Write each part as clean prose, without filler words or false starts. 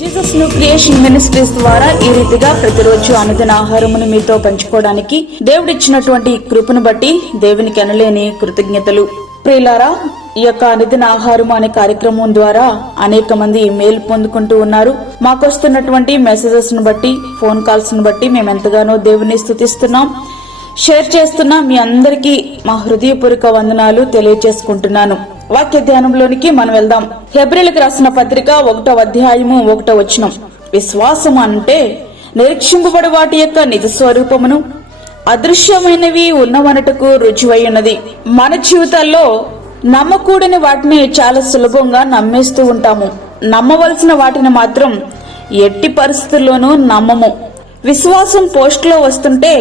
Jesus new creation ministries ద్వారా ఈ రీతిగా ప్రతిరోజు అనుదిన ఆహారమును మీతో పంచుకోవడానికి దేవుడిచ్చినటువంటి కృపను బట్టి దేవునికి అనలేని కృతజ్ఞతలు. ప్రియులారా, ఈ యొక్క అనుదిన ఆహారము అనే కార్యక్రమం ద్వారా అనేక మంది మేలు పొందుకుంటూ ఉన్నారు. మాకొస్తున్నటువంటి మెసేజెస్ ను బట్టి, ఫోన్ కాల్స్ ను బట్టి మేము ఎంతగానో దేవుని స్తుతిస్తున్నాం. షేర్ చేస్తున్న మీ అందరికీ మా హృదయపూర్వక వందనాలు తెలియజేసుకుంటున్నాను. వాక్య ధ్యానంలోనికి మనం వెళ్దాం. హెబ్రీలకు రాసిన పత్రిక 1వ అధ్యాయము 1వ వచనం. విశ్వాసం అంటే నిరీక్షింపబడి వాటి యొక్క నిజ స్వరూపమును, అదృశ్యమైనవి ఉన్నవనటకు రుజువై ఉన్నది. మన జీవితాల్లో నమ్మకూడని వాటిని చాలా సులభంగా నమ్మేస్తూ ఉంటాము. నమ్మవలసిన వాటిని మాత్రం ఎట్టి పరిస్థితుల్లోనూ నమ్మము. విశ్వాసం పోస్ట్ లో వస్తుంటే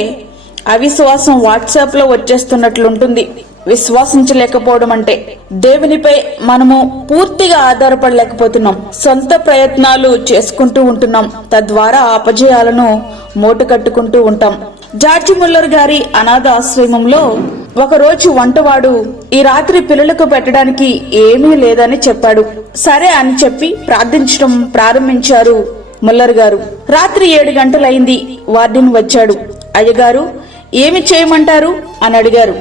అవిశ్వాసం వాట్సాప్ లో వచ్చేస్తున్నట్లుంటుంది. విశ్వాసించలేకపోవడం అంటే దేవునిపై మనము పూర్తిగా ఆధారపడలేకపోతున్నాం. సొంత ప్రయత్నాలు చేసుకుంటూ ఉంటున్నాం. తద్వారా అపజయాలను మూట కట్టుకుంటూ ఉంటాం. జార్జి ముల్లర్ గారి అనాథ ఆశ్రమంలో ఒకరోజు వంటవాడు ఈ రాత్రి పిల్లలకు పెట్టడానికి ఏమీ లేదని చెప్పాడు. సరే అని చెప్పి ప్రార్థించడం ప్రారంభించారు ముల్లర్ గారు. రాత్రి 7 గంటలైంది. వార్డెన్ వచ్చాడు. అయ్యగారు, ఏమి చేయమంటారు అని అడిగారు.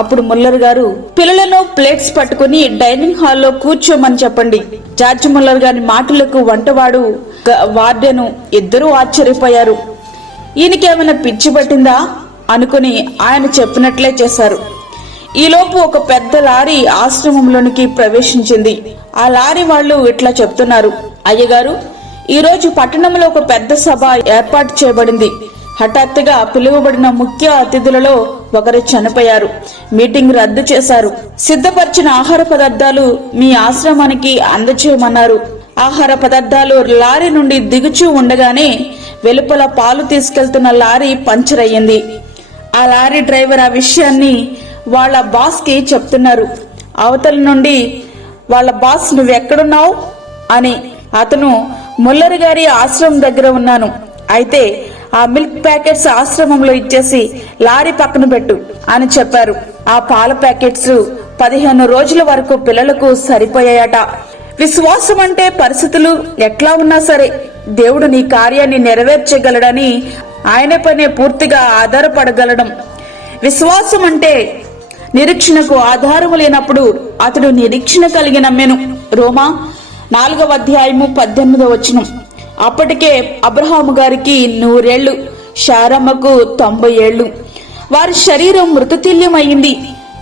అప్పుడు ముల్లర్ గారు, పిల్లలను ప్లేట్స్ పట్టుకుని డైనింగ్ హాల్లో కూర్చోమని చెప్పండి. జార్జి ముల్లర్ గారి మాటలకు వంటవాడు, వార్డెను ఇద్దరూ ఆశ్చర్యపోయారు. ఈయనకేమైనా పిచ్చి పట్టిందా అనుకుని ఆయన చెప్పినట్లే చేశారు. ఈలోపు ఒక పెద్ద లారీ ఆశ్రమంలోనికి ప్రవేశించింది. ఆ లారీ వాళ్ళు ఇట్లా చెప్తున్నారు, అయ్యగారు, ఈరోజు పట్టణంలో ఒక పెద్ద సభ ఏర్పాటు చేయబడింది. హఠాత్తుగా పిలువబడిన ముఖ్య అతిథులలో ఒకరు చనిపోయారు. మీటింగ్ రద్దు చేశారు. సిద్ధపరిచిన ఆహార పదార్థాలు మీ ఆశ్రమానికి అందచేయమన్నారు. ఆహార పదార్థాలు లారీ నుండి దిగుచూ ఉండగానే వెలుపల పాలు తీసుకెళ్తున్న లారీ పంచర్ అయ్యింది. ఆ లారీ డ్రైవర్ ఆ విషయాన్ని వాళ్ళ బాస్ కి చెప్తున్నారు. అవతల నుండి వాళ్ళ బాస్, నువ్వెక్కడున్నావు అని. అతను, ముల్లర్ గారి ఆశ్రమం దగ్గర ఉన్నాను. అయితే ఆ మిల్క్ ప్యాకెట్స్ ఆశ్రమంలో ఇచ్చేసి లారీ పక్కన పెట్టు అని చెప్పారు. ఆ పాల ప్యాకెట్స్ 15 రోజుల వరకు పిల్లలకు సరిపోయాయట. విశ్వాసం అంటే పరిస్థితులు ఎట్లా ఉన్నా సరే దేవుడు నీ కార్యాన్ని నెరవేర్చగలడని ఆయన పైనే పూర్తిగా ఆధారపడగలడం. విశ్వాసం అంటే నిరీక్షణకు ఆధారము లేనప్పుడు అతడు నిరీక్షణ కలిగి నమ్మెను. రోమా 4వ అధ్యాయము 18వ వచనం. అప్పటికే అబ్రహాము గారికి 100 ఏళ్లు, శారమ్మకు 90 ఏళ్లు. వారి శరీరం మృతతుల్యమైంది.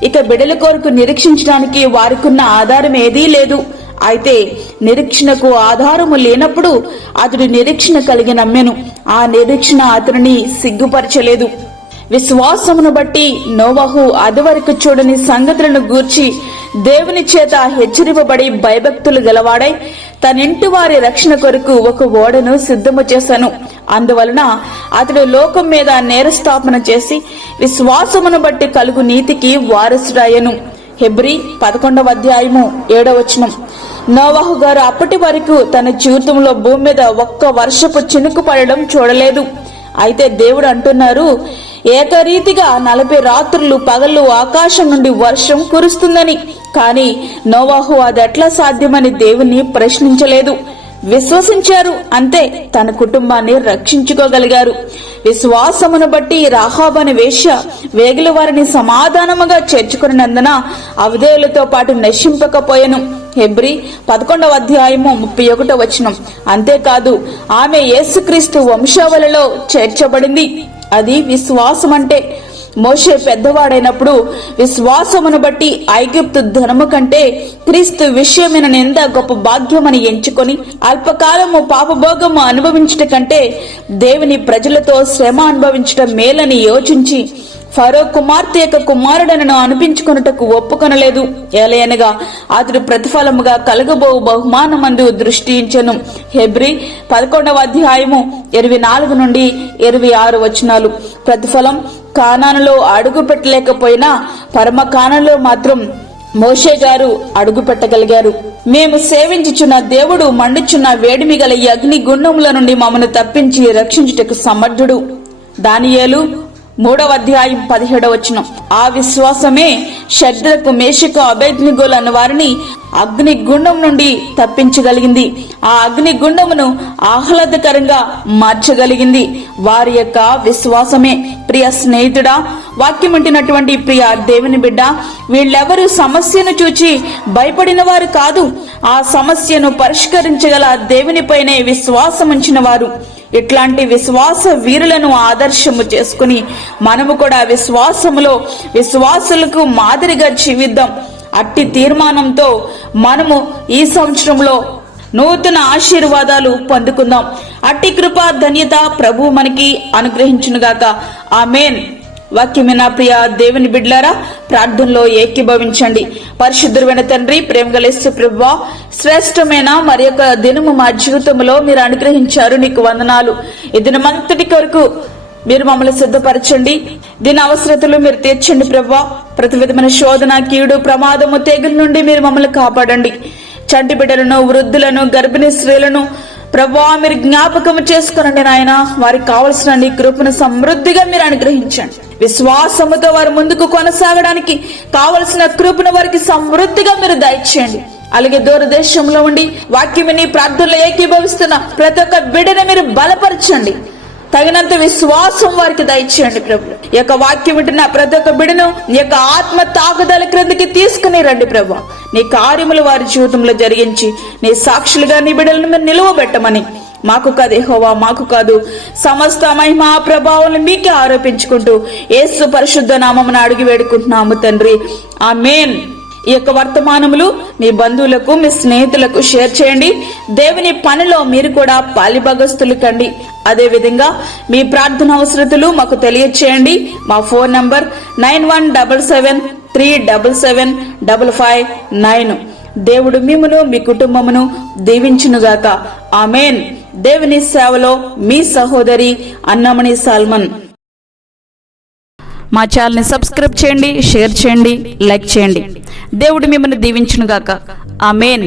ఇక బిడ్డల కొరకు నిరీక్షించడానికి వారికున్న ఆధారం ఏదీ లేదు. అయితే నిరీక్షణకు ఆధారము లేనప్పుడు అతడు నిరీక్షణ కలిగి నమ్మెను. ఆ నిరీక్షణ అతనిని సిగ్గుపరచలేదు. విశ్వాసమును బట్టి నోవహు అదివరకు చూడని సంగతులను గూర్చి దేవుని చేత హెచ్చరింపబడి భయభక్తులు గలవాడై తనింటి వారి రక్షణ కొరకు ఒక ఓడను సిద్ధము చేశాను. అందువలన అతడు లోకం మీద నేరస్థాపన చేసి విశ్వాసమును బట్టి కలుగు నీతికి వారసుడాయను. హెబ్రీ 11వ అధ్యాయము 7వ వచనం. నోవహు గారు అప్పటి వరకు తన జీవితంలో భూమి మీద ఒక్క వర్షపు చినుకు పడడం చూడలేదు. అయితే దేవుడు అంటున్నారు, ఏకరీతిగా 40 రాత్రులు పగళ్ళు ఆకాశం నుండి వర్షం కురుస్తుందని. కానీ నోవహు అదెట్లా సాధ్యమని దేవుని ప్రశ్నించలేదు. విశ్వసించారు, అంతే. తన కుటుంబాన్ని రక్షించుకోగలిగారు. విశ్వాసమును బట్టి రాహాబు అనే వేశ్య వేగుల వారిని సమాధానముగా చేర్చుకున్నందున అవధేయులతో పాటు నశింపకపోయెను. హెబ్రీ 11వ అధ్యాయము 31వ వచనం. అంతేకాదు, ఆమె యేసుక్రీస్తు వంశావళిలో చేర్చబడింది. అది విశ్వాసం అంటే. మోషే పెద్దవాడైనప్పుడు విశ్వాసమును బట్టి ఐగుప్తు ధనము కంటే క్రీస్తు విషయమైన నింద గొప్ప భాగ్యమని ఎంచుకొని అల్పకాలము పాపభోగము అనుభవించట కంటే దేవుని ప్రజలతో శ్రమ అనుభవించటం మేలని యోచించి ఫరో కుమార్తె యొక్క కుమారుడనను అనిపించుకొనుటకు ఒప్పుకొనలేదు. ఏలయనగా అతడు ప్రతిఫలముగా కలగబో బహుమానమందు దృష్టించెను. హెబ్రీ 11వ అధ్యాయము 24 నుండి 26 వచనాలు. ప్రతిఫలం కానానులో అడుగు పెట్టలేకపోయినా పరమ కానానులో మాత్రం మోషే గారు అడుగు పెట్టగలిగారు. మేము సేవించుచున్న దేవుడు మండుచున్న వేడిమి గల అగ్ని గుండముల నుండి మమ్మను తప్పించి రక్షించుటకు సమర్థుడు. దానియేలు 3వ అధ్యాయం 17వ వచనం. ఆ విశ్వాసమే షద్రకు, మేషకు, అబేద్నెగోలు అన్న వారిని అగ్నిగుండం నుండి తప్పించగలిగింది. ఆ అగ్నిగుండమును ఆహ్లాదకరంగా మార్చగలిగింది వారి యొక్క విశ్వాసమే. ప్రియ స్నేహితుడా, వాక్యం ఉంటున్నటువంటి ప్రియ దేవుని బిడ్డ, వీళ్ళెవరూ సమస్యను చూచి భయపడిన వారు కాదు. ఆ సమస్యను పరిష్కరించగల దేవునిపైనే విశ్వాసం ఉంచిన వారు. ఇట్లాంటి విశ్వాస వీరులను ఆదర్శము చేసుకుని మనము కూడా విశ్వాసులకు మాదిరిగా జీవిద్దాం. అట్టి తీర్మానంతో మనము ఈ సంవత్సరంలో నూతన ఆశీర్వాదాలు పొందుకుందాం. అట్టి కృపా ధన్యత ప్రభు మనకి అనుగ్రహించునుగాక. ఆమేన్. వాక్యమైన ప్రియ దేవుని బిడ్డలారా, ప్రార్థనలో ఏకీభవించండి. పరిశుద్ధుడైన తండ్రి, ప్రేమగల యేసు ప్రభువా, శ్రేష్టమైన మరి యొక్క దినము మా జీవితంలో మీరు అనుగ్రహించారు, నీకు వందనాలు. ఈ దినమంతటి కొరకు మీరు మమ్మల్ని సిద్ధపరచండి. దీని అవసరతలు మీరు తీర్చండి ప్రభువా. ప్రతి విధమైన శోధన, కీడు, ప్రమాదము, తెగుల నుండి మీరు మమ్మల్ని కాపాడండి. చంటి బిడ్డలను, వృద్ధులను, గర్భిణీ స్త్రీలను ప్రభువా మీరు జ్ఞాపకం చేసుకునండి నాయన. వారికి కావలసిన నీ కృపను సమృద్ధిగా మీరు అనుగ్రహించండి. విశ్వాసముతో వారు ముందుకు కొనసాగడానికి కావలసిన కృపను వారికి సమృద్ధిగా మీరు దయచేయండి. అలాగే దూరదేశంలో ఉండి వాక్యమని ప్రార్థనలో ఏకీభవిస్తున్న ప్రతి ఒక్క బిడ్డను మీరు బలపరచండి. తగినంత విశ్వాసం వారికి దయచేయండి ప్రభు. ఈ యొక్క వాక్యం వింటున్న ప్రతి ఒక్క బిడ్డను నీ యొక్క ఆత్మ తాకుదల క్రిందికి తీసుకుని రండి ప్రభు. నీ కార్యములు వారి జీవితంలో జరిగించి నీ సాక్షులుగా నీ బిడ్డలను మీరు నిలువబెట్టమని, మాకు కాదు యెహోవా, మాకు కాదు, సమస్త మహిమా ప్రభావాలను మీకే ఆరోపించుకుంటూ యేసు పరిశుద్ధ నామమున అడిగి వేడుకుంటున్నాము తండ్రి. ఆమేన్. ఈ యొక్క వర్తమానములు మీ బంధువులకు, మీ స్నేహితులకు షేర్ చేయండి. దేవుని పనిలో మీరు కూడా పాలిభాగస్తులు కండి. అదే విధంగా మీ ప్రార్థన అవసరతలు మాకు తెలియచేయండి. మా ఫోన్ నంబర్ 9177377559. దేవుడు మిమ్మును మీ కుటుంబమును దీవించునుగాక. ఆమేన్. దేవుని సేవలో మీ సహోదరి అన్నమణి సాల్మన్. మా ఛానల్ని సబ్స్క్రైబ్ చేయండి, షేర్ చేయండి, లైక్ చేయండి. దేవుడు మిమ్మల్ని దీవించునుగాక. ఆమేన్.